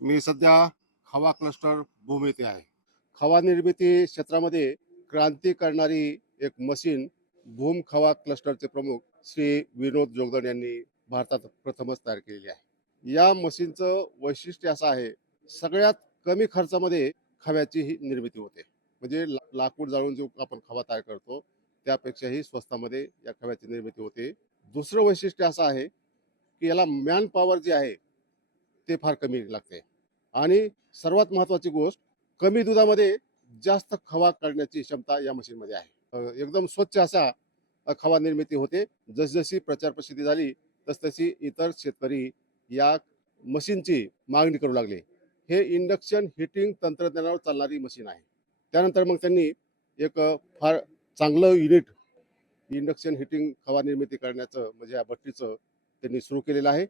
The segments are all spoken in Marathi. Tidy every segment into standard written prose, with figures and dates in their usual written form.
मी सध्या खवा क्लस्टर भूमी येथे आहे. खवा निर्मिती क्षेत्रामध्ये क्रांती करणारी एक मशीन भूम खवा क्लस्टरचे प्रमुख श्री विनोद जोगदंड यांनी भारतात प्रथमच तयार केलेली आहे. या मशीनचं वैशिष्ट्य असं आहे, सगळ्यात कमी खर्चामध्ये खव्याची ही निर्मिती होते. म्हणजे लाकूड जाळून जो आपण खवा तयार करतो त्यापेक्षाही स्वस्तामध्ये या खव्याची निर्मिती होते. दुसरं वैशिष्ट्य असं आहे की याला मॅन पॉवर जी आहे ते फार कमी लागते. आणि सर्वात महत्वाची गोष्ट, कमी दुधामध्ये जास्त खवा काढण्याची क्षमता या मशीनमध्ये आहे. एकदम स्वच्छ असा खवा निर्मिती होते. जसजशी प्रचार प्रसिद्धी झाली तसतशी इतर शेतकरी या मशीनची मागणी करू लागले. हे इंडक्शन हिटिंग तंत्रज्ञानावर चालणारी मशीन आहे. त्यानंतर मग त्यांनी एक फार चांगलं युनिट इंडक्शन हिटिंग खवा निर्मिती करण्याचं म्हणजे या भट्टीचं त्यांनी सुरू केलेलं आहे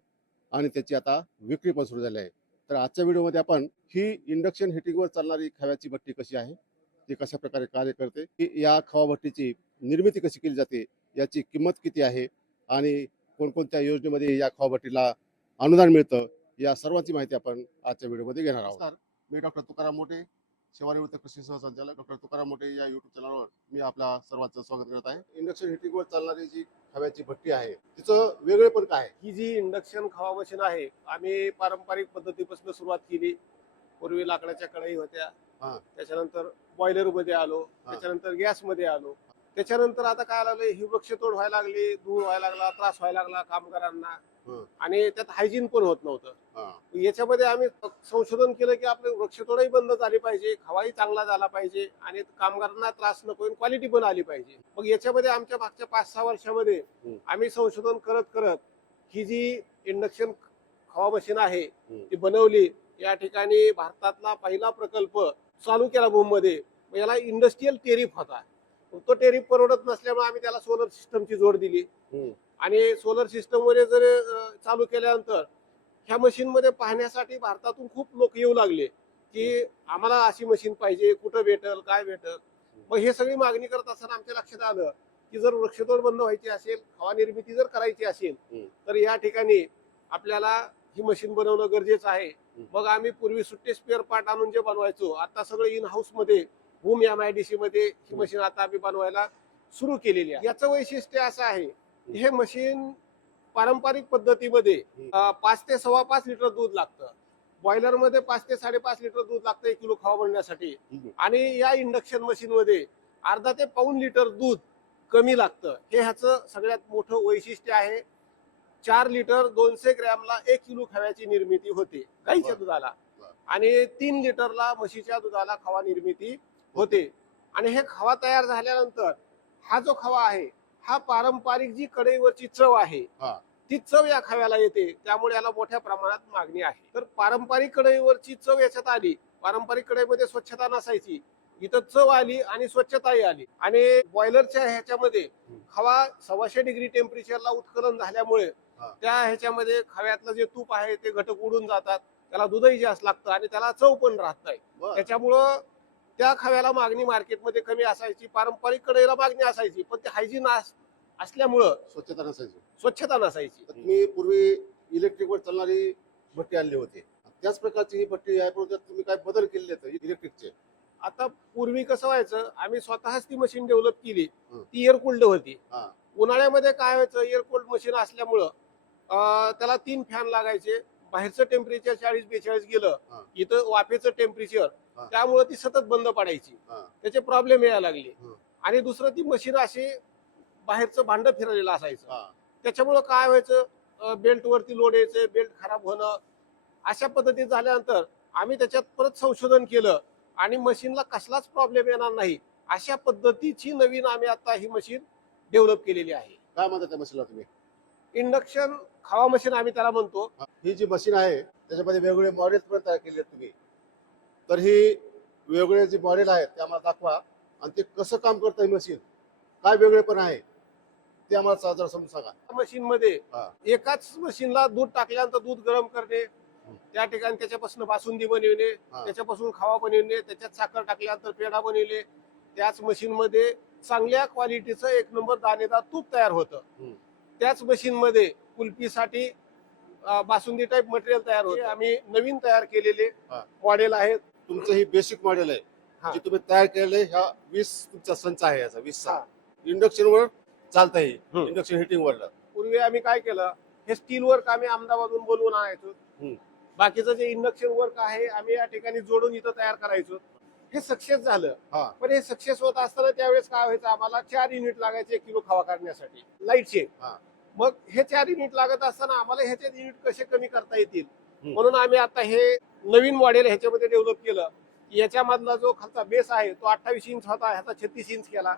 आणि त्याची आता विक्री पण सुरू झाली आहे. तर आजच्या व्हिडिओमध्ये आपण ही इंडक्शन हिटिंगवर चालणारी खव्याची भट्टी कशी आहे, ती कशा प्रकारे कार्य करते, की या खवा भट्टीची निर्मिती कशी केली जाते, याची किंमत किती आहे आणि कोणकोणत्या योजनेमध्ये या खवा भट्टीला अनुदान मिळतं, या सर्वांची माहिती आपण आजच्या व्हिडिओमध्ये घेणार आहोत. मी डॉक्टर तुकाराम मोठे, सेवानिवृत्त कृषी सहसंचालक डॉक्टर तुकाराम मोठे या युट्यूब चॅनलवर मी आपल्या सर्वांचं स्वागत करत आहे. इंडक्शन हिटिंगवर चालणारी जी खव्याची भट्टी आहे तिचं वेगळेपण काय? ही जी इंडक्शन खवा मशीन आहे, आम्ही पारंपरिक पद्धतीपासून सुरुवात केली. पूर्वी लाकडाच्या कढई होत्या, त्याच्यानंतर बॉयलर मध्ये आलो, त्याच्यानंतर गॅस मध्ये आलो. त्याच्यानंतर आता काय लागलं, ही वृक्षतोड व्हायला लागली, धूळ व्हायला लागला, त्रास व्हायला लागला कामगारांना आणि त्यात हायजीन पण होत नव्हतं. याच्यामध्ये आम्ही संशोधन केलं की आपलं वृक्षतोडही बंद झाली पाहिजे, खवाही चांगला झाला पाहिजे आणि कामगारांना त्रास नको, क्वालिटी पण आली पाहिजे. मग याच्यामध्ये आमच्या मागच्या 5-6 वर्षामध्ये आम्ही संशोधन करत करत ही जी इंडक्शन खवा मशीन आहे ती बनवली. या ठिकाणी भारतातला पहिला प्रकल्प चालू केला भूममध्ये. याला इंडस्ट्रियल टेरिफ होता. तो टेरिफ परवडत नसल्यामुळे आम्ही त्याला सोलर सिस्टमची जोड दिली आणि सोलर सिस्टम मध्ये जर चालू केल्यानंतर ह्या मशीन मध्ये पाहण्यासाठी भारतातून खूप लोक येऊ लागले की आम्हाला अशी मशीन पाहिजे, कुठं भेटल, काय भेटल. मग हे सगळी मागणी करत असताना आमच्या लक्षात आलं की जर वृक्षतोड बंद व्हायची असेल, हवा निर्मिती जर करायची असेल तर या ठिकाणी आपल्याला ही मशीन बनवणं गरजेचं आहे. मग आम्ही पूर्वी सुट्टे स्पेअर पार्ट आणून जे बनवायचो, आता सगळं इन हाऊस मध्ये भूम MIDC मध्ये ही मशीन आता आम्ही बनवायला सुरू केलेली आहे. याचं वैशिष्ट्य असं आहे, हे मशीन पारंपरिक पद्धतीमध्ये 5 ते 5.25 लिटर दूध लागतं. बॉयलर मध्ये 5 ते 5.5 लिटर दूध लागतं 1 किलो खवा बनवण्यासाठी. आणि या इंडक्शन मशीन मध्ये अर्धा ते पाऊण लिटर दूध कमी लागतं. हे ह्याचं सगळ्यात मोठं वैशिष्ट्य आहे. 4 लिटर 200 ग्रॅमला 1 किलो खव्याची निर्मिती होते गाईच्या दुधाला आणि 3 लिटरला म्हशीच्या दुधाला खवा निर्मिती होते. आणि हे खवा तयार झाल्यानंतर हा जो खवा आहे हा पारंपरिक जी कढईवरची चव आहे ती चव या खव्याला येते. त्यामुळे याला मोठ्या प्रमाणात मागणी आहे. तर पारंपरिक कढईवरची चव याच्यात आली. पारंपरिक कढईमध्ये स्वच्छता नसायची, इथं चव आली आणि स्वच्छताही आली. आणि बॉयलरच्या ह्याच्यामध्ये खवा 125 डिग्री टेम्परेचरला उत्कलन झाल्यामुळे त्या ह्याच्यामध्ये खव्यातलं जे तूप आहे ते घटक उडून जातात, त्याला दूधही जास्त लागतं आणि त्याला चव पण राहत नाही. त्याच्यामुळं त्या खव्याला मागणी मार्केटमध्ये कमी असायची. पारंपरिक कढईला मागणी असायची पण ते हायजीन असल्यामुळं स्वच्छता नसायची. तुम्ही पूर्वी इलेक्ट्रिकवर चालणारी भट्टी आणली होती, त्याच प्रकारची ही भट्टी आहे, तुम्ही काय बदल केले इलेक्ट्रिकचे? आता पूर्वी कसं व्हायचं, आम्ही स्वतःच ती मशीन डेव्हलप केली. ती एअर कूल्ड होती. उन्हाळ्यामध्ये काय व्हायचं, एअर कूल्ड मशीन असल्यामुळं त्याला 3 फॅन लागायचे. बाहेरचं टेम्परेचर 40-42 गेलं, इथं वाफेचं टेम्परेचर, त्यामुळे ती सतत बंद पडायची. त्याचे प्रॉब्लेम यायला लागले. आणि दुसरं ती मशीन अशी बाहेरचं भांड फिरलेलं असायचं. त्याच्यामुळं काय व्हायचं, बेल्ट वरती लोड यायचं, बेल्ट खराब होणं. अशा पद्धतीत झाल्यानंतर आम्ही त्याच्यात परत संशोधन केलं आणि मशीनला कसलाच प्रॉब्लेम येणार नाही अशा पद्धतीची नवीन आम्ही आता ही मशीन डेव्हलप केलेली आहे. काय म्हणतात त्या मशीनला तुम्ही? इंडक्शन खवा मशीन आम्ही त्याला म्हणतो. ही जी मशीन आहे त्याच्यामध्ये वेगवेगळे मॉडेल पण तयार केले तुम्ही, तर ही वेगवेगळे जे मॉडेल आहेत ते आम्हाला दाखवा आणि ते कसं काम करतं. ही मशीन काय वेगळेपण आहे ते आम्हाला जरा समजून सांगा. मशीन मध्ये एकाच मशीनला दूध टाकल्यानंतर दूध गरम करणे, त्या ठिकाणी त्याच्यापासून बासुंदी बनविणे, त्याच्यापासून खवा बनविणे, त्याच्यात साखर टाकल्यानंतर पेढा बनविणे. त्याच मशीन मध्ये चांगल्या क्वालिटीचं 1 नंबर दाणेदार तूप तयार होतं. त्याच मशीन मध्ये कुल्फीसाठी बासुंदी टाईप मटेरियल तयार होते. आम्ही नवीन तयार केलेले हा. मॉडेल आहेत. तुमचं ही बेसिक मॉडेल आहे हा. जे तुम्ही तयार केलेलं ह्या 20 तुमचा संच आहे याचा 20 हा. इंडक्शन वर चालतं हे हम्म. इंडक्शन हिटिंग वर. पूर्वी आम्ही काय केलं, हे स्टील वर्क आम्ही अहमदाबादहून बोलवून आणायचो. बाकीचं जे इंडक्शन वर्क आहे आम्ही या ठिकाणी जोडून इथं तयार करायचो. हे सक्सेस झालं. पण हे सक्सेस होत असताना त्यावेळेस काय व्हायचं, आम्हाला 4 युनिट लागायचे 1 किलो खवा काढण्यासाठी लाईटचे. मग हे 4 युनिट लागत असताना आम्हाला ह्याचे युनिट कसे कमी करता येतील, म्हणून आम्ही आता हे नवीन मॉडेल ह्याच्यामध्ये डेव्हलप केलं. याच्यामधला जो खालचा बेस आहे तो 28 इंच होता, ह्याचा 36 इंच केला.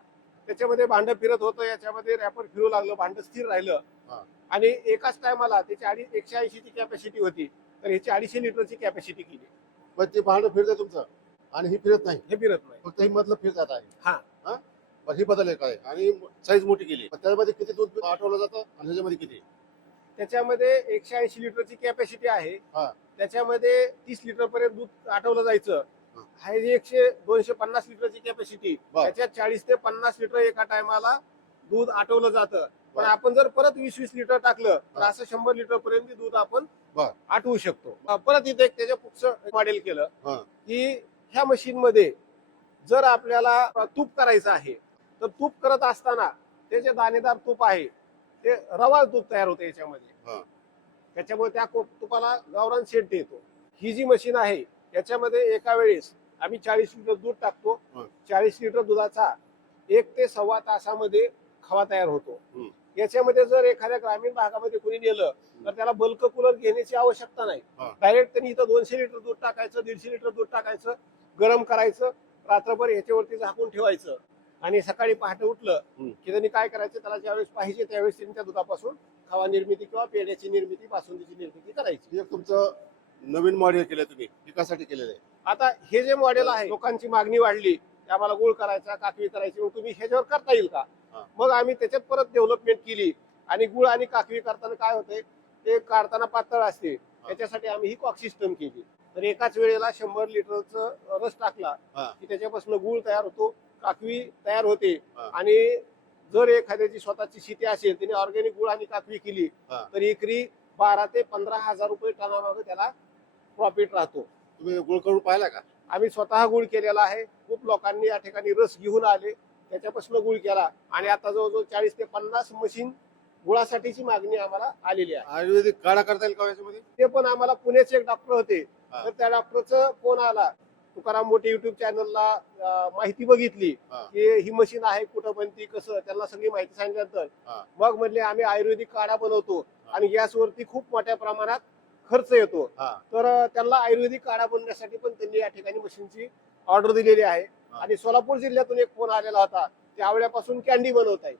त्याच्यामध्ये भांडं फिरत होतं, याच्यामध्ये रॅपर फिरू लागलं, भांडं स्थिर राहिलं. आणि एकाच टायमाला त्याची 180 ची कॅपॅसिटी होती, तर ह्याची 250 लिटरची कॅपॅसिटी केली. पण ते भांडं फिरतं तुमचं आणि ही फिरत नाही, हे फिरत नाही, फक्त ही मधलं फिरतात आहे. हा. पण ही बदल काय आणि साईज मोठी केली. त्यामध्ये किती दूध आठवलं जातं आणि ह्याच्यामध्ये किती? त्याच्यामध्ये 180 लिटरची कॅपॅसिटी आहे. त्याच्यामध्ये 30 लिटर पर्यंत दूध आठवलं जायचं. हा जी 250 लिटरची कॅपॅसिटी, त्याच्यात 40 ते 50 लिटर एका टायमाला दूध आठवलं जातं. पण आपण जर परत 20-20 लिटर टाकलं तर असं 100 लिटर पर्यंत दूध आपण आठवू शकतो. परत इथे एक त्याच्या पुढचं मॉडेल केलं की ह्या मशीन मध्ये जर आपल्याला तूप करायचं आहे तर तूप करत असताना ते जे दाणेदार तूप आहे ते रवाळ तूप तयार होते याच्यामध्ये. त्याच्यामुळे त्या तुपाला गावरान सेंट येतो. ही जी मशीन आहे याच्यामध्ये एका वेळेस आम्ही 40 लिटर दूध टाकतो. 40 लिटर दुधाचा 1 ते सव्वा तासामध्ये खवा तयार होतो. याच्यामध्ये जर एखाद्या ग्रामीण भागामध्ये कोणी नेलं तर त्याला बल्क कूलर घेण्याची आवश्यकता नाही. डायरेक्ट त्यांनी इथं 200 लिटर दूध टाकायचं, 150 लिटर दूध टाकायचं, गरम करायचं, रात्रभर याच्यावरती झाकून ठेवायचं आणि सकाळी पहाटे उठलं की त्यांनी काय करायचं, त्याला ज्यावेळेस पाहिजे त्यावेळेस त्यांनी त्या दुधापासून खवा निर्मिती किंवा पेढ्याची निर्मिती, बासुंदीची निर्मिती करायची. हे तुमचं नवीन मॉडेल केलं तुम्ही, विकासासाठी केलेलं आहे. आता हे जे मॉडेल आहे, लोकांची मागणी वाढली, आम्हाला गुळ करायचा, काकवी करायची, मग तुम्ही ह्याच्यावर करता येईल का? मग आम्ही त्याच्यात परत डेव्हलपमेंट केली आणि गुळ आणि काकवी करताना काय होते, ते काढताना पातळ असते, त्याच्यासाठी आम्ही ही कॉक सिस्टम केली. तर एकाच वेळेला 100 लिटरचं रस टाकला की त्याच्यापासून गुळ तयार होतो, काकवी तयार होते. आणि जर एखाद्याची स्वतःची शेती असेल, त्याने ऑर्गॅनिक गुळ आणि काकवी केली तर एकरी 12 ते 15 हजार रुपये टनामागे त्याला प्रॉफिट राहतो. तुम्ही गुळ करून पाहिला का? आम्ही स्वतः गुळ केलेला आहे. खूप लोकांनी या ठिकाणी रस घेऊन आले, त्याच्यापासून गुळ केला आणि आता जवळजवळ 40 ते 50 मशीन गुळासाठीची मागणी आम्हाला आलेली आहे. आयुर्वेदिक काढा करता येईल का याच्यामध्ये? ते पण आम्हाला पुण्याचे एक डॉक्टर होते, तर त्या डॉक्टरचा फोन आला. तुकाराम मोठे युट्यूब चॅनलला माहिती बघितली की ही मशीन आहे, कुठं बनती, कसं, त्यांना सगळी माहिती सांगितल्यानंतर मग म्हणले आम्ही आयुर्वेदिक काढा बनवतो आणि गॅसवरती खूप मोठ्या प्रमाणात खर्च येतो, तर त्यांना आयुर्वेदिक काढा बनवण्यासाठी पण त्यांनी या ठिकाणी मशीनची ऑर्डर दिलेली आहे. आणि सोलापूर जिल्ह्यातून एक फोन आलेला होता, ते आवळ्यापासून कॅन्डी बनवत आहे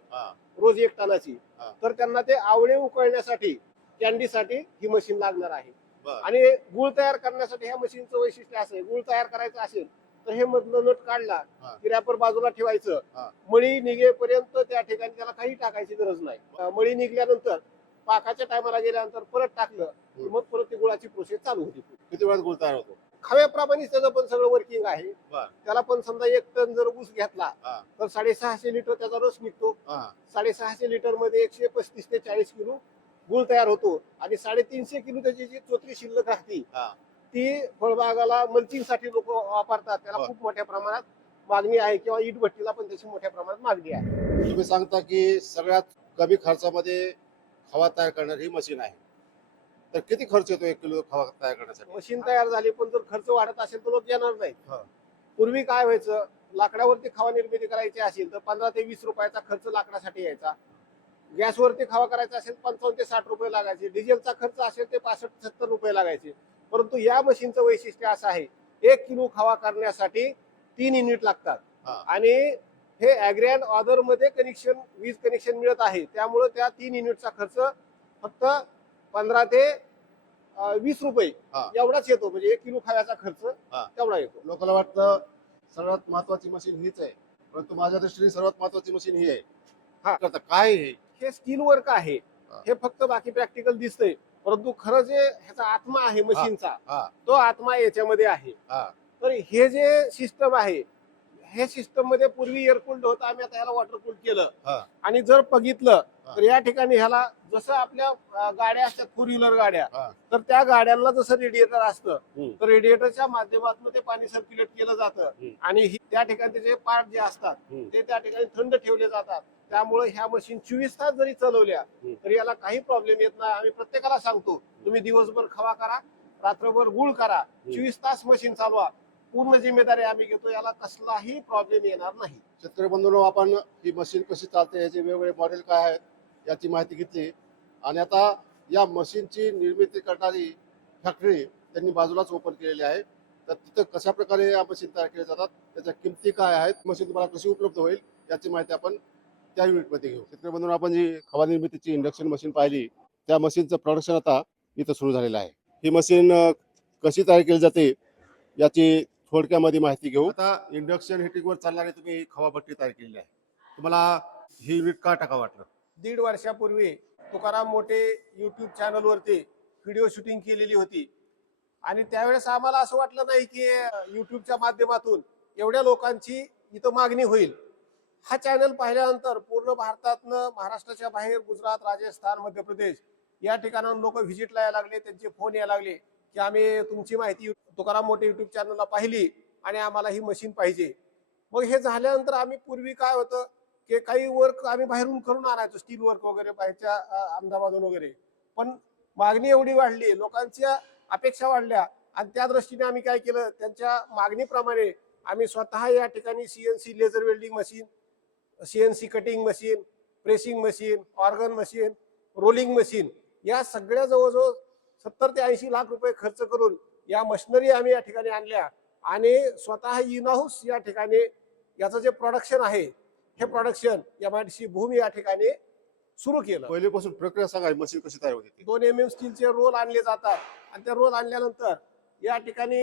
रोज 1 टनाची. तर त्यांना ते आवळे उकळण्यासाठी, कॅन्डीसाठी ही मशीन लागणार आहे. आणि गुळ तयार करण्यासाठी ह्या मशीनचं वैशिष्ट्य असं आहे, गुळ तयार करायचं असेल तर हे मधलं नट काढला की रॅपर बाजूला ठेवायचं, मळी निघेपर्यंत त्या ठिकाणी त्याला काही टाकायची गरज नाही. मळी निघल्यानंतर पाकाच्या टायमाला गेल्यानंतर परत टाकलं की मग परत ती गुळाची प्रोसेस चालू होती. किती वेळात गुळ तयार होतो? खव्याप्रमाणेच त्याचं पण सगळं वर्किंग आहे. त्याला पण समजा 1 टन जर ऊस घेतला तर 650 लिटर त्याचा रस निघतो. 650 लिटर मध्ये 135 ते 40 किलो गुळ तयार होतो आणि 350 किलो त्याची जी चोत्री शिल्लक राहते ती फळबागाला मल्चिंग साठी लोक वापरतात. त्याला खूप मोठ्या प्रमाणात मागणी आहे, किंवा इट भट्टीला पण त्याची मोठ्या प्रमाणात मागणी आहे. तुम्ही सांगता की सगळ्यात कमी खर्चामध्ये खवा तयार करणारी ही मशीन आहे, तर किती खर्च येतो 1 किलो खवा तयार करण्यासाठी? मशीन तयार झाली पण जर खर्च वाढत असेल तर लोक येणार नाही. पूर्वी काय व्हायचं, लाकडावरती खवा निर्मिती करायची असेल तर 15 ते 20 रुपयाचा खर्च लाकडासाठी यायचा. गॅसवरती खवा करायचा असेल 55 ते 60 रुपये लागायचे. डिझेलचा खर्च असेल ते 65-70 रुपये लागायचे. परंतु या मशीनचं वैशिष्ट्य असं आहे, 1 किलो खवा करण्यासाठी 3 युनिट लागतात आणि हे ॲग्री ऑदर मध्ये कनेक्शन, वीज कनेक्शन मिळत आहे, त्यामुळे त्या 3 युनिटचा खर्च फक्त 15 ते 20 रुपये एवढाच येतो. म्हणजे 1 किलो खव्याचा खर्च तेवढा येतो. लोकांना वाटतं सर्वात महत्वाची मशीन हीच आहे, परंतु माझ्या दृष्टीने सर्वात महत्वाची मशीन ही आहे. काय हे स्टील वर्क आहे, हे फक्त बाकी प्रॅक्टिकल दिसतंय, परंतु खरं जे ह्याचा आत्मा आहे मशीनचा, तो आत्मा याच्यामध्ये आहे. तर हे जे सिस्टम आहे, हे सिस्टम मध्ये पूर्वी एअरकूल्ड होतं, आम्ही आता ह्याला वॉटर कूल केलं. हा. आणि जर बघितलं हा. तर या ठिकाणी ह्याला जसं आपल्या गाड्या असतात 4 व्हीलर गाड्या, हा. तर त्या गाड्यांना जसं रेडिएटर असतं, हम्म. तर रेडिएटरच्या माध्यमातून ते पाणी सर्क्युलेट केलं जातं. आणि त्या ठिकाणी त्याचे पार्ट जे असतात ते त्या ठिकाणी थंड ठेवले जातात. त्यामुळे ह्या मशीन 24 तास जरी चालवल्या तरी याला काही प्रॉब्लेम येत नाही. आम्ही प्रत्येकाला सांगतो, तुम्ही दिवसभर खवा करा, रात्रभर गुळ करा, 24 तास मशीन चालवा, पूर्ण जिम्मेदारी आम्ही घेतो, याला कसलाही प्रॉब्लेम येणार नाही. शेतकरी बंधूंनो, आपण ही मशीन कशी चालते, याचे वेगवेगळे मॉडेल काय आहेत याची माहिती घेतली. आणि आता या मशीनची निर्मिती करणारी फॅक्टरी त्यांनी बाजूलाच ओपन केलेली आहे. तर तिथं कशा प्रकारे या मशीन तयार केल्या जातात, त्याच्या किमती काय आहेत, मशीन तुम्हाला कशी उपलब्ध होईल याची माहिती आपण त्या युनिटमध्ये घेऊ. शेतकरी बंधूंनो, आपण जी खवा निर्मितीची इंडक्शन मशीन पाहिली, त्या मशीनचं प्रोडक्शन आता इथं सुरू झालेलं आहे. ही मशीन कशी तयार केली जाते याची थोडक्यामध्ये माहिती घेऊ. आता इंडक्शन हिटिंगवर चालणारी तुम्ही ही खवा भट्टी तयार केलेली आहे. तुम्हाला ही युनिट का टाका वाटलं? 1.5 वर्षापूर्वी तुकाराम मोठे युट्यूब चॅनलवरती व्हिडिओ शूटिंग केलेली होती. आणि त्यावेळेस आम्हाला असं वाटलं नाही की युट्यूबच्या माध्यमातून एवढ्या लोकांची इथं मागणी होईल. हा चॅनल पाहिल्यानंतर पूर्ण भारतातनं, महाराष्ट्राच्या बाहेर, गुजरात, राजस्थान, मध्य प्रदेश या ठिकाणाहून लोक व्हिजिटला यायला लागले. त्यांचे फोन यायला लागले की आम्ही तुमची माहिती तुकाराम मोठे युट्यूब चॅनलला पाहिली आणि आम्हाला ही मशीन पाहिजे. मग हे झाल्यानंतर आम्ही पूर्वी काय होतं की काही वर्क आम्ही बाहेरून करून आणायचो, स्टील वर्क वगैरे बाहेरच्या अहमदाबादून वगैरे. पण मागणी एवढी वाढली, लोकांच्या अपेक्षा वाढल्या, आणि त्या दृष्टीने आम्ही काय केलं, त्यांच्या मागणीप्रमाणे आम्ही स्वतः या ठिकाणी CNC laser welding machine, CNC cutting machine, pressing machine, organ machine, rolling machine, या सगळ्या जवळजवळ 70 ते 80 लाख रुपये खर्च करून या मशिनरी आम्ही या ठिकाणी आणल्या. आणि स्वतः इन हाऊस या ठिकाणी याचं जे प्रोडक्शन आहे, हे प्रोडक्शन MIDC भूमी या ठिकाणी सुरू केलं. पहिल्यापासून प्रक्रिया सांगा, मशीन कशी तयार होते? 2 MM स्टीलचे रोल आणले जातात, आणि त्या रोल आणल्यानंतर या ठिकाणी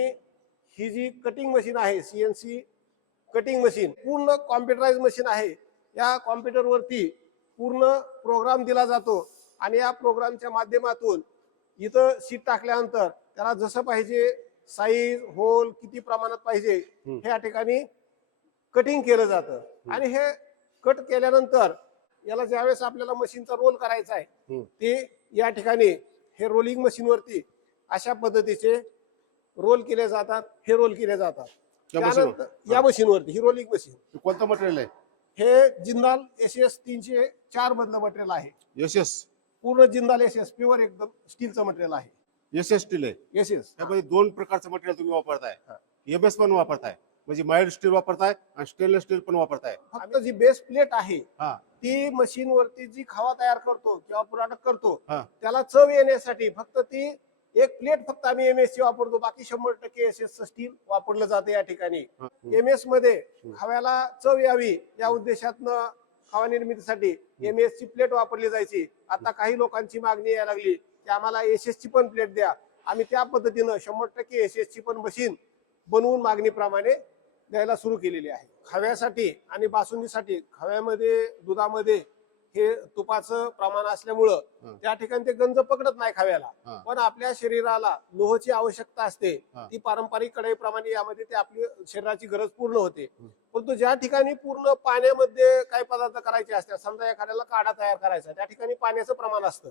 ही जी कटिंग मशीन आहे, CNC कटिंग मशीन, पूर्ण कॉम्प्युटराइज मशीन आहे. या कॉम्प्युटरवरती पूर्ण प्रोग्राम दिला जातो, आणि या प्रोग्रामच्या माध्यमातून इथं सीट टाकल्यानंतर त्याला जसं पाहिजे साईज, होल किती प्रमाणात पाहिजे हे या ठिकाणी कटिंग केलं जातं. आणि हे कट केल्यानंतर याला ज्यावेळेस आपल्याला मशीनचा रोल करायचा आहे, ते या ठिकाणी हे रोलिंग मशीनवरती अशा पद्धतीचे रोल केले जातात. हे रोल केले जातात त्यानंतर या मशीनवरती, ही रोलिंग मशीन. कोणतं मटेरियल आहे? हे जिंदाल SS 304 मधलं मटेरियल आहे. SS पूर्ण जिंदाल SS प्युअर एकदम स्टीलचं मटेरियल आहे. SS स्टील आहे. SS त्यामध्ये 2 प्रकारचं मटेरियल तुम्ही वापरताय. MS पण वापरताय, म्हणजे माइल्ड स्टील वापरताय आणि स्टेनलेस स्टील पण वापरताय. फक्त जी बेस प्लेट आहे ती मशीन वरती जी खवा तयार करतो किंवा प्रोडक्ट करतो त्याला चव येण्यासाठी फक्त ती एक प्लेट फक्त आम्ही MS ची वापरतो. बाकी 100% SS स्टील वापरलं जाते या ठिकाणी. MS मध्ये खव्याला चव यावी या उद्देशातनं खवा निर्मितीसाठी MS ची प्लेट वापरली जायची. आता काही लोकांची मागणी यायला लागली की आम्हाला SS ची पण प्लेट द्या. आम्ही त्या पद्धतीनं 100% SS ची पण मशीन बनवून मागणीप्रमाणे द्यायला सुरू केलेली आहे. खव्यासाठी आणि बासुंदीसाठी खव्यामध्ये, दुधामध्ये हे तुपाचं प्रमाण असल्यामुळं त्या ठिकाणी ते गंज पकडत नाही खव्याला. पण आपल्या शरीराला लोहाची आवश्यकता असते, ती पारंपरिक कढईप्रमाणे यामध्ये ते आपली शरीराची गरज पूर्ण होते. परंतु ज्या ठिकाणी पूर्ण पाण्यामध्ये काही पदार्थ करायचे असतात, समजा एखाद्याला काढा तयार करायचा, त्या ठिकाणी पाण्याचं प्रमाण असतं.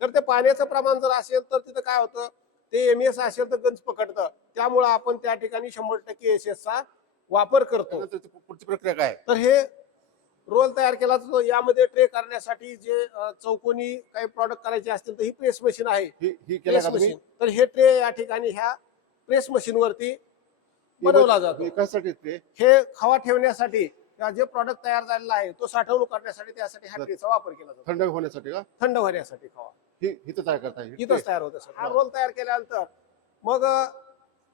तर ते पाण्याचं प्रमाण जर असेल तर तिथं काय होतं, ते MS असेल तर गंज पकडतं. त्यामुळं आपण त्या ठिकाणी 100% SS चा वापर करतो. पुढची प्रक्रिया काय? तर हे रोल तयार केला जातो. यामध्ये ट्रे करण्यासाठी जे चौकोनी काही प्रॉडक्ट करायचे असतील तर ही प्रेस मशीन आहे. प्रेस मशीन, तर हे ट्रे या ठिकाणी ह्या प्रेस मशीन वरती बनवला जातो. कशासाठी ट्रे? हे खवा ठेवण्यासाठी किंवा जे प्रॉडक्ट तयार झालेला आहे तो साठवणूक करण्यासाठी, त्यासाठी ह्या ट्रेचा वापर केला जातो. थंड होण्यासाठी का? थंड होण्यासाठी खवा इथं तयार करताय? इथंच तयार होतं सर. हा रोल तयार केल्यानंतर मग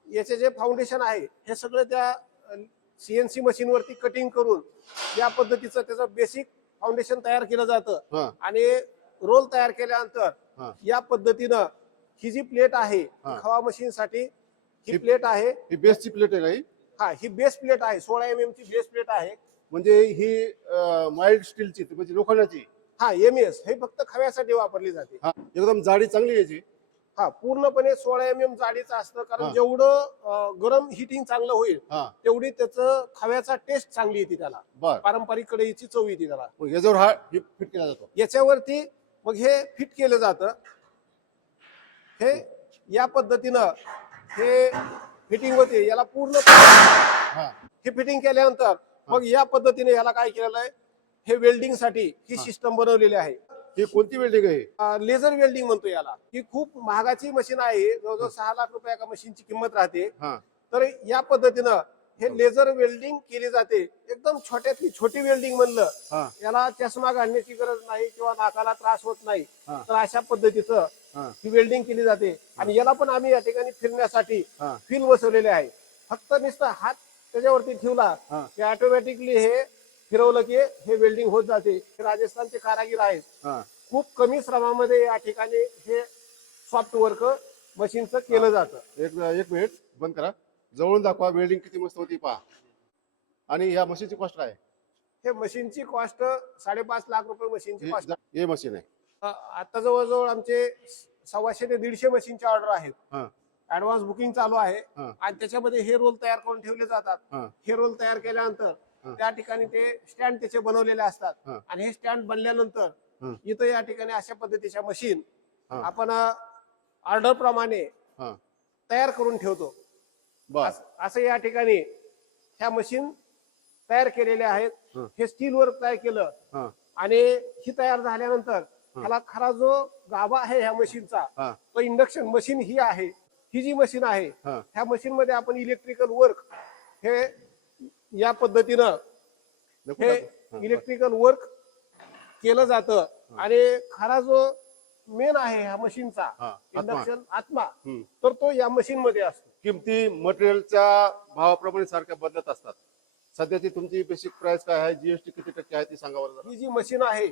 याचे जे फाउंडेशन आहे हे सगळं त्या CNC मशीन वरती कटिंग करून या पद्धतीचं त्याचं बेसिक फाउंडेशन तयार केलं जातं. आणि रोल तयार केल्यानंतर या पद्धतीनं ही जी प्लेट आहे खवा मशीन साठी ही प्लेट आहे. ही बेसची प्लेट आहे का? हा, ही बेस प्लेट आहे. 16 MM ची बेस प्लेट आहे. म्हणजे ही माइल्ड स्टीलची, म्हणजे लोखंडाची. हा, MS हे फक्त खव्यासाठी वापरली जाते. एकदम जाडी चांगली याची. हा पूर्णपणे 16 MM जाडीचं असतं, कारण हा. जेवढं गरम हिटिंग चांगलं होईल हा तेवढी त्याचं खव्याचा टेस्ट चांगली येते, त्याला बर. पारंपरिक कढईची चव येते त्याला. मग याच्यावर हा फिट केला जातो. याच्यावरती मग हे फिट केलं जातं. हे या पद्धतीनं हे फिटिंग होते, याला पूर्ण हा हे फिटिंग केल्यानंतर मग या पद्धतीने याला काय केलेलं आहे, हे वेल्डिंग साठी ही सिस्टम बनवलेली आहे. ही कोणती वेल्डिंग आहे? लेझर वेल्डिंग म्हणतो याला. ही खूप महागाची मशीन आहे, जवळजवळ 6 लाख रुपये एका मशीनची किंमत राहते. हा तर या पद्धतीनं हे लेझर वेल्डिंग केली जाते. एकदम छोट्यातली छोटी वेल्डिंग म्हणलं, हा याला चष्मा घालण्याची गरज नाही किंवा नाकाला त्रास होत नाही. हा. तर अशा पद्धतीचं हा ही वेल्डिंग केली जाते. आणि याला पण आम्ही या ठिकाणी फिरण्यासाठी हा व्हील बसवलेले आहे. फक्त नुसतं हात त्याच्यावरती ठेवला हा की ऑटोमॅटिकली हे फिरवलं की हे वेल्डिंग होत जाते. हे राजस्थानचे कारागीर आहेत, हा खूप कमी श्रमामध्ये या ठिकाणी हे सॉफ्ट वर्क मशीनचं केलं जातं. एक मिनिट बंद करा, जवळून दाखवा वेल्डिंग किती मस्त होती पहा. आणि या मशीनची कॉस्ट काय? हे मशीनची कॉस्ट 5.5 लाख रुपये मशीनची कॉस्ट. हे मशीन आहे. आता जवळजवळ आमचे 125 ते 150 मशीनचे ऑर्डर आहेत. हा ऍडव्हान्स बुकिंग चालू आहे. हा. आणि त्याच्यामध्ये हे रोल तयार करून ठेवले जातात. हा हे रोल तयार केल्यानंतर हा. त्या ठिकाणी ते स्टँड त्याचे बनवलेले असतात. हा. आणि हे स्टँड बनल्यानंतर हा. इथं या ठिकाणी अशा पद्धतीच्या मशीन हा. आपण ऑर्डर प्रमाणे हा तयार करून ठेवतो. बर. असं या ठिकाणी ह्या मशीन तयार केलेल्या आहेत. हा. हे स्टील वर्क तयार केलं हा आणि ही तयार झाल्यानंतर ह्याला खरा जो गाभा आहे ह्या मशीनचा, हा तो इंडक्शन मशीन ही आहे. ही जी मशीन आहे हा ह्या मशीन मध्ये आपण इलेक्ट्रिकल वर्क हे या पद्धतीनं नको हे दाखवू. हा, इलेक्ट्रिकल वर्क केलं जातं. आणि खरा जो मेन आहे ह्या मशीनचा हा, आत्मा. इंडक्शन आत्मा, हम्म. तर तो या मशीन मध्ये असतो. किमती मटेरियलच्या भावाप्रमाणे सारख्या बदलत असतात. सध्याची तुमची बेसिक प्राइस काय आहे, जीएसटी किती टक्के आहे ती सांगा बरं जरा. ही जी मशीन आहे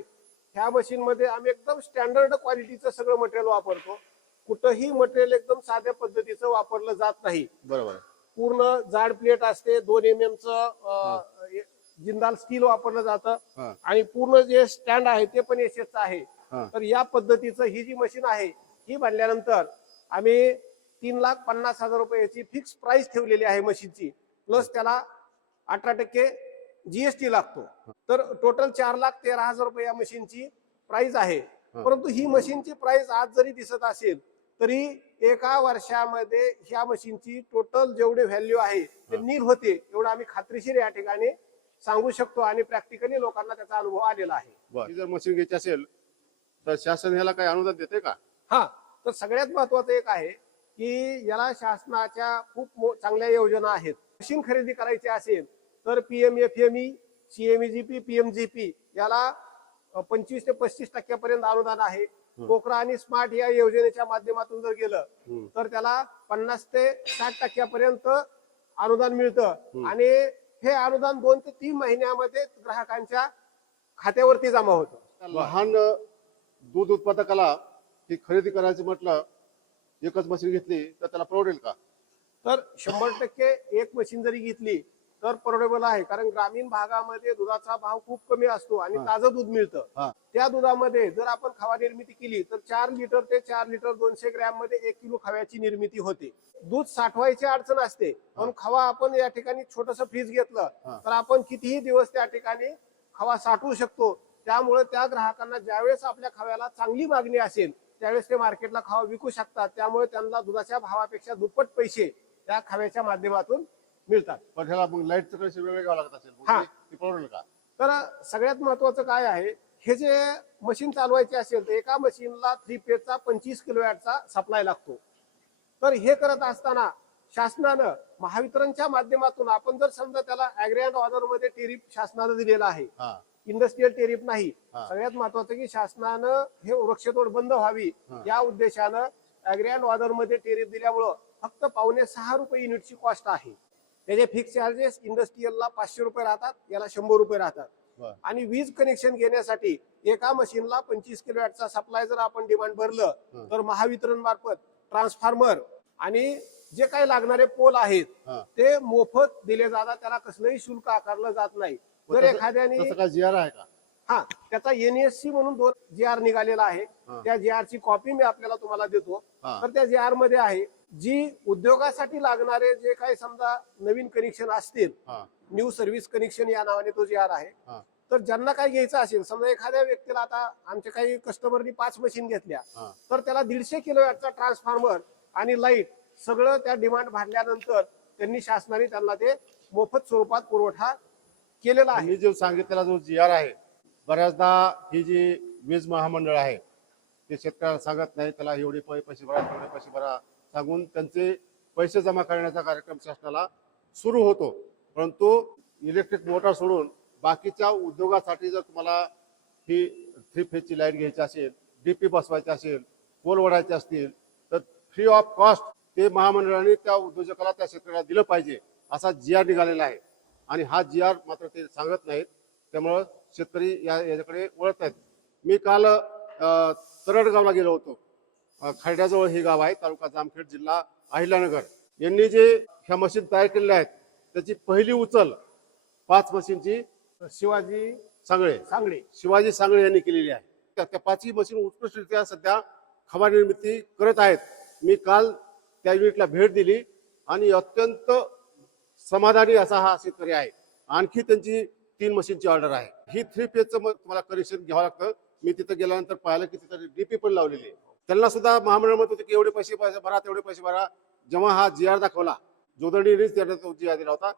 ह्या मशीन मध्ये आम्ही एकदम स्टँडर्ड क्वालिटीचं सगळं मटेरियल वापरतो. कुठंही मटेरियल एकदम साध्या पद्धतीचं वापरलं जात नाही. बरोबर आहे. पूर्ण जाड प्लेट असते, 2 MM चं जिंदाल स्टील वापरलं जातं. हा आणि पूर्ण जे स्टँड आहे ते पण एसएसचं आहे. हा तर या पद्धतीचं ही जी मशीन आहे ही बनल्यानंतर आम्ही 3,50,000 रुपये याची फिक्स प्राइस ठेवलेली आहे मशीनची. प्लस त्याला 18% जीएसटी लागतो. तर टोटल 4,13,000 रुपये या मशीनची प्राइस आहे. परंतु ही मशीनची प्राइस आज जरी दिसत असेल तरी एका वर्षामध्ये ह्या मशीनची टोटल जेवढे व्हॅल्यू आहे ते नील होते, एवढं आम्ही खात्रीशीर या ठिकाणी सांगू शकतो. आणि प्रॅक्टिकली लोकांना त्याचा अनुभव आलेला आहे. बरं. जर मशीन घ्यायची असेल तर शासन ह्याला काही अनुदान देते का? हा, तर सगळ्यात महत्वाचं एक आहे की याला शासनाच्या खूप चांगल्या योजना आहेत. मशीन खरेदी करायची असेल तर PMFME, CMEGP, PMGP याला 25 ते 35% पर्यंत अनुदान आहे. पोखरा आणि स्मार्ट या योजनेच्या माध्यमातून जर गेलं तर त्याला 50 ते 60% पर्यंत अनुदान मिळतं. आणि हे अनुदान 2 ते 3 महिन्यामध्ये ग्राहकांच्या खात्यावरती जमा होतं. लहान दूध उत्पादकाला ही खरेदी करायची म्हटलं, एकच मशीन घेतली तर त्याला परवडेल का? तर 100% एक मशीन जरी घेतली तर परवडेबल आहे. कारण ग्रामीण भागामध्ये दुधाचा भाव खूप कमी असतो आणि ताजं दूध मिळतं. त्या दुधामध्ये जर आपण खवा निर्मिती केली तर 4 लिटर ते 4 लिटर 200 ग्रॅम मध्ये 1 किलो खव्याची निर्मिती होते. दूध साठवायची अडचण असते, पण खवा आपण या ठिकाणी छोटस फ्रीज घेतलं तर आपण कितीही दिवस त्या ठिकाणी खवा साठवू शकतो. त्यामुळे त्या ग्राहकांना ज्यावेळेस आपल्या खव्याला चांगली मागणी असेल त्यावेळेस ते मार्केटला खवा विकू शकतात. त्यामुळे त्यांना दुधाच्या भावापेक्षा दुप्पट पैसे त्या खव्याच्या माध्यमातून मिळतात. पण ह्याला मग लाईटचं पैसे वेगळे घ्यावं लागत असेल, हा. ती परवडेल का? तर सगळ्यात महत्वाचं काय आहे, हे जे मशीन चालवायचे असेल तर एका मशीनला 3 फेजचा 25 किलोवॅटचा सप्लाय लागतो. तर हे करत असताना शासनानं महावितरणच्या माध्यमातून आपण जर समजा त्याला ऍग्री ऑर्डर मध्ये टेरिफ शासनानं दिलेला आहे, इंडस्ट्रियल टेरिफ नाही. सगळ्यात महत्वाचं की शासनानं हे वृक्षतोड बंद व्हावी या उद्देशानं ऍग्री ऑर्डर मध्ये टेरिफ दिल्यामुळं फक्त 5.6 रुपये युनिटची कॉस्ट आहे. त्याचे फिक्स चार्जेस इंडस्ट्रियलला 500 रुपये राहतात, याला 100 रुपये राहतात. आणि वीज कनेक्शन घेण्यासाठी एका मशीनला 25 किलोवॅटचा सप्लाय जर आपण डिमांड भरलं तर महावितरण मार्फत ट्रान्सफॉर्मर आणि जे काही लागणारे पोल आहेत ते मोफत दिले जातात. त्याला कसलंही शुल्क आकारलं जात नाही. जर एखाद्याने जीआर आहे का? हा, त्याचा NSC म्हणून 2 GR निघालेला आहे. हा. त्या GR ची कॉपी मी आपल्याला तुम्हाला देतो. हा. तर त्या GR मध्ये आहे जी उद्योगासाठी लागणारे जे काही समजा नवीन कनेक्शन असतील, हा. न्यू सर्व्हिस कनेक्शन या नावाने तो GR आहे. हा. तर ज्यांना काय घ्यायचं असेल, समजा एखाद्या व्यक्तीला, आता आमच्या काही कस्टमरनी 5 मशीन घेतल्या, हा. तर त्याला 150 किलोवॅटचा ट्रान्सफॉर्मर आणि लाईट सगळं त्या डिमांड भरल्यानंतर त्यांनी शासनाने त्यांना ते मोफत स्वरूपात पुरवठा केलेला आहे. मी जो सांगितलेला जो GR आहे, बऱ्याचदा ही जी वीज महामंडळ आहे ते शेतकऱ्याला सांगत नाही, त्याला एवढे पैसे भरा तेवढे पैसे भरा सांगून त्यांचे पैसे जमा करण्याचा कार्यक्रम शासनाला सुरू होतो. परंतु इलेक्ट्रिक मोटार सोडून बाकीच्या उद्योगासाठी जर तुम्हाला ही 3 फेजची लाईट घ्यायची असेल, DP बसवायची असेल, पोल ओढायचे असतील, तर फ्री ऑफ कॉस्ट ते महामंडळाने त्या उद्योजकाला, त्या शेतकऱ्याला दिलं पाहिजे असा GR निघालेला आहे. आणि हा GR मात्र ते सांगत नाहीत, त्यामुळं शेतकरी याच्याकडे वळत आहेत. मी काल तरडगावला गेलो होतो. खर्ड्याजवळ हे गाव आहे, तालुका जामखेड, जिल्हा अहिल्यानगर. यांनी जे ह्या मशीन तयार केलेल्या आहेत त्याची पहिली उचल 5 मशीनची शिवाजी सांगळे शिवाजी सांगळे यांनी केलेली आहे. त्या 5ही मशीन उत्कृष्टरित्या सध्या खवा निर्मिती करत आहेत. मी काल त्या युनिटला भेट दिली आणि अत्यंत समाधानी असा हा शेतकरी आहे. आणखी त्यांची 3 मशीनची ऑर्डर आहे. ही 3 फेजचं मग तुम्हाला कनेक्शन घ्यावं लागतं. मी तिथे गेल्यानंतर पाहिलं की तिथे DP पण लावलेली आहे. त्यांना सुद्धा महामंडळ म्हणत होते की एवढे पैसे भरा, तेवढे पैसे भरा. जेव्हा हा GR दाखवला, जोदडीनेच त्यांना तो GR दिला होता,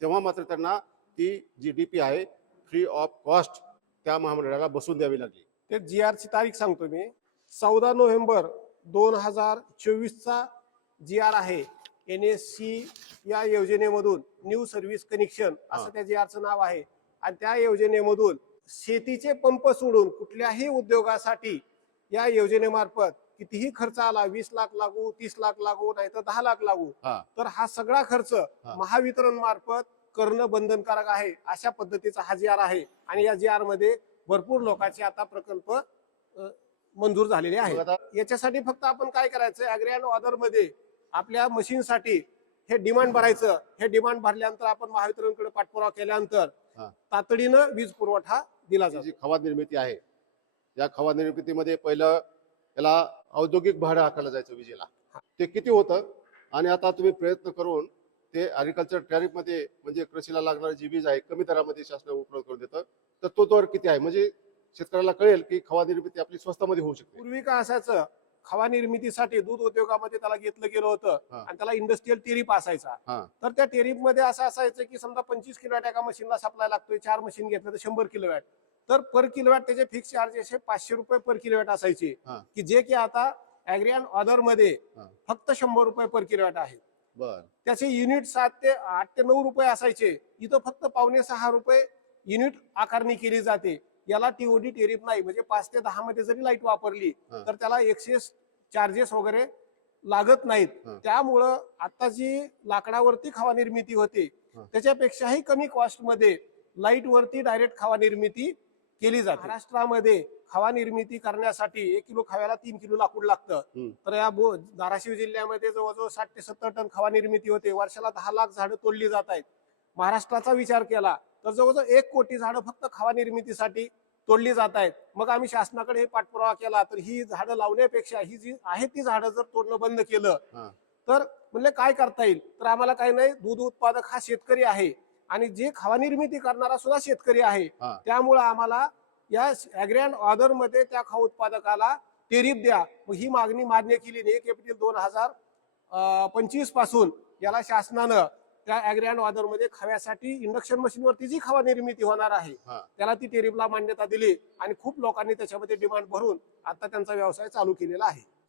तेव्हा मात्र त्यांना ती जी DP आहे फ्री ऑफ कॉस्ट त्या महामंडळाला बसून द्यावी लागली. ते GR ची तारीख सांगतो मी. 14 नोव्हेंबर 2024चा GR आहे. NSC या योजनेमधून न्यू सर्व्हिस कनेक्शन असं त्या GRचं नाव आहे. आणि त्या योजनेमधून शेतीचे पंप सोडून कुठल्याही उद्योगासाठी या योजनेमार्फत कितीही खर्च आला, 20 लाख लागू, 30 लाख लागू, नाही तर 10 लाख लागू, तर हा सगळा खर्च महावितरण मार्फत करणं बंधनकारक आहे. अशा पद्धतीचा हा GR आहे. आणि या GR मध्ये भरपूर लोकांचे आता प्रकल्प मंजूर झालेले आहेत. याच्यासाठी फक्त आपण काय करायचं, ऍग्री अँड ऑदर मध्ये आपल्या मशीनसाठी हे डिमांड भरायचं. हे डिमांड भरल्यानंतर आपण महावितरणकडे पाठपुरावा केल्यानंतर तातडीनं वीज पुरवठा दिला जातो. जी खवा निर्मिती आहे, या खवा निर्मितीमध्ये पहिलं याला औद्योगिक भाडं आकारलं जायचं विजेला. ते किती होतं, आणि आता तुम्ही प्रयत्न करून ते ऍग्रिकल्चर टॅरिफ मध्ये, म्हणजे कृषीला लागणारी जी वीज आहे कमी दरामध्ये शासन उपलब्ध करून देतं, तर तो दर किती आहे, म्हणजे शेतकऱ्याला कळेल की खवा निर्मिती आपली स्वस्तामध्ये होऊ शकते. पूर्वी काय असायचं, खवा निर्मितीसाठी दूध उद्योगामध्ये त्याला घेतलं गेलं होतं आणि त्याला इंडस्ट्रियल टेरिफ असायचा. तर त्या टेरिफ मध्ये असं असायचं की समजा 25 किलोवॅट एका मशीनला सप्लाय लागतोय, 4 मशीन घेतलं तर 100 किलोवॅट, तर पर किलोवॅट त्याचे फिक्स चार्जेस 500 रुपये पर किलोवॅट असायचे, की जे की आता ऍग्री अँड ऑदर मध्ये फक्त 100 रुपये पर किलोवॅट आहे. त्याचे युनिट 8 ते 9 रुपये असायचे, इथं फक्त 5.5-6 रुपये युनिट आकारणी केली जाते. याला TOD टेरिफ नाही, म्हणजे 5 ते 10 मध्ये जरी लाईट वापरली तर त्याला एक्सेस चार्जेस वगैरे लागत नाहीत. त्यामुळं आता जी लाकडावरती खवा निर्मिती होते त्याच्यापेक्षाही कमी कॉस्ट मध्ये लाईट वरती डायरेक्ट खवा निर्मिती केली जाते. महाराष्ट्रामध्ये खवा निर्मिती करण्यासाठी 1 किलो खव्याला 3 किलो लाकूड लागतं. तर या धाराशिव जिल्ह्यामध्ये जवळजवळ 60 ते 70 टन खवा निर्मिती होते. वर्षाला 10 लाख झाडं तोडली जात आहेत. महाराष्ट्राचा विचार केला तर जवळजवळ 1 कोटी झाडं फक्त खवा निर्मितीसाठी तोडली जात आहेत. मग आम्ही शासनाकडे पाठपुरावा केला, तर ही झाडं लावण्यापेक्षा ही जी आहेत ती झाडं जर तोडणं बंद केलं तर म्हणले काय करता येईल, तर आम्हाला काही नाही, दूध उत्पादक हा शेतकरी आहे आणि जे खवा निर्मिती करणारा सुद्धा शेतकरी आहे. त्यामुळे आम्हाला या ऍग्री अँड ऑदर मध्ये त्या खवा उत्पादकाला टेरिफ द्या. मग ही मागणी मान्य केली. 1 एप्रिल 2025 पासून याला शासनानं त्या ऍग्री अँड ऑदर मध्ये खव्यासाठी इंडक्शन मशीनवरती जी खवा निर्मिती होणार आहे त्याला ती टेरिफला मान्यता दिली आणि खूप लोकांनी त्याच्यामध्ये डिमांड भरून आता त्यांचा व्यवसाय चालू केलेला आहे.